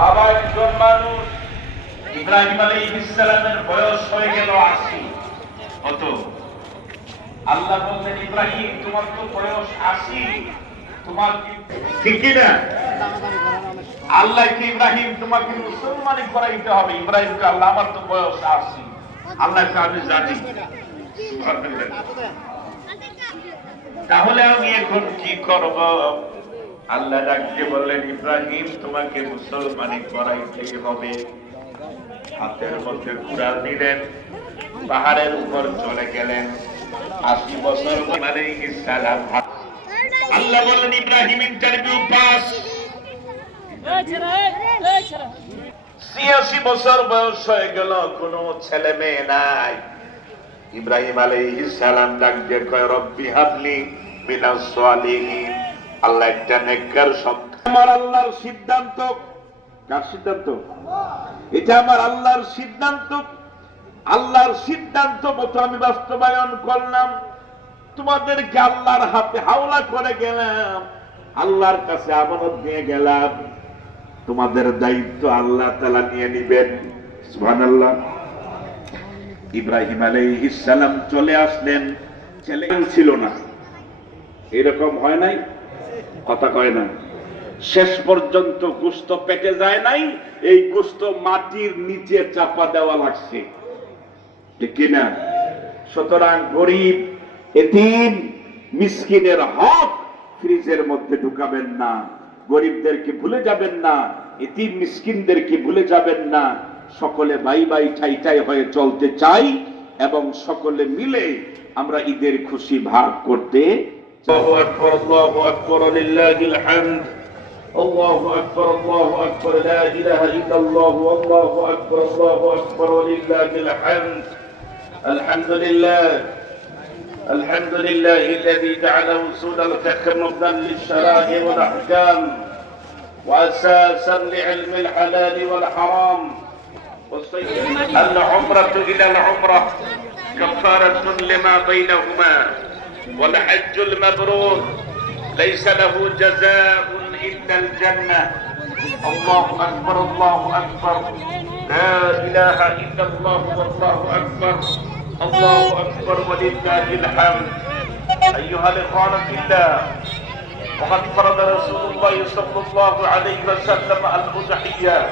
বাবা একজন মানুষ। ইব্রাহিম আলী ইসলামের বয়স হয়ে গেল আশি। কত আল্লাহ বললেন, ইব্রাহিম, তোমার তো বয়স আশি। তোমার ঠিক না? ইব্রাহিম, তোমাকে করাইতে হবে। আল্লাহ, আমার তো বয়স আশি। আল্লাহকে আমি জানি? তাহলে আমি এখন কি করব? আল্লাহ ডাকতে বললেন, ইব্রাহিম, তোমাকে মুসলমানি করাইতে হবে। হাতের মধ্যে কুড়াল দিলেন, পাহাড়ের উপর চলে গেলেন। আশি বছর মানে ইসালাম আল্লাহ বললেন, ইব্রাহিম ইন্টারভিউ পাস ছিয়াশি বছর বয়স হয়ে গেল, কোন ছেলে মেয়ে নাই। ইব্রাহিম আলাইহিস সালাম ডাক দিয়ে কয়, রব্বি হাবলি মিনাস সালিহিন। আল্লাহ একটা নেককার সন্তান। আমার আল্লাহর সিদ্ধান্ত। কার সিদ্ধান্ত? এটা আমার আল্লাহর সিদ্ধান্ত। আল্লাহর সিদ্ধান্ত মতো আমি বাস্তবায়ন করলাম। তোমাদেরকে আল্লাহর হাতে হাওলা করে গেলাম। আল্লাহর কাছে আমানত নিয়ে গেলাম। তোমাদের দায়িত্ব আল্লাহ তালা নিয়ে নিবেন। সুবহানাল্লাহ। ইব্রাহিম আলাইহিস সালাম চলে আসলেন। ছেলে ছিল না। এরকম হয় নাই? কথা কয় না। শেষ পর্যন্ত গুস্ত পেটে যায় নাই, এই গুস্ত মাটির নিচে চাপা দেওয়া লাগছে। ঠিক কিনা সুতরাং গরিব, এতিম, মিসকিনের হক ফ্রিজের মধ্যে ঢুকাবেন না। গরিবদেরকে ভুলে যাবেন না? এতিম মিসকিনদেরকে ভুলে যাবেন না? সকলে বাই বাই ঠাই ঠাই হয়ে চলতে চাই এবং সকলে মিলে আমরা ঈদের খুশি ভাগ করতে الله أكبر الله أكبر لله الحمد. الله أكبر الله أكبر لا إله إلا الله والله أكبر الله أكبر لله الحمد. الحمد لله الحمد لله الذي جعل وصول سنة مبدا للشرائع والأحكام وأساسا لعلم الحلال والحرام. العمرة إلى العمرة كفارة لما بينهما. والحج المبرور ليس له جزاء إلا الجنة. الله أكبر الله أكبر. لا إله إلا الله والله أكبر. الله أكبر ولله الحمد. أيها الإخوان في الله وقد فرض رسول الله صلى الله عليه وسلم الأضحية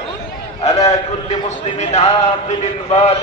على كل مسلم عاقل بالغ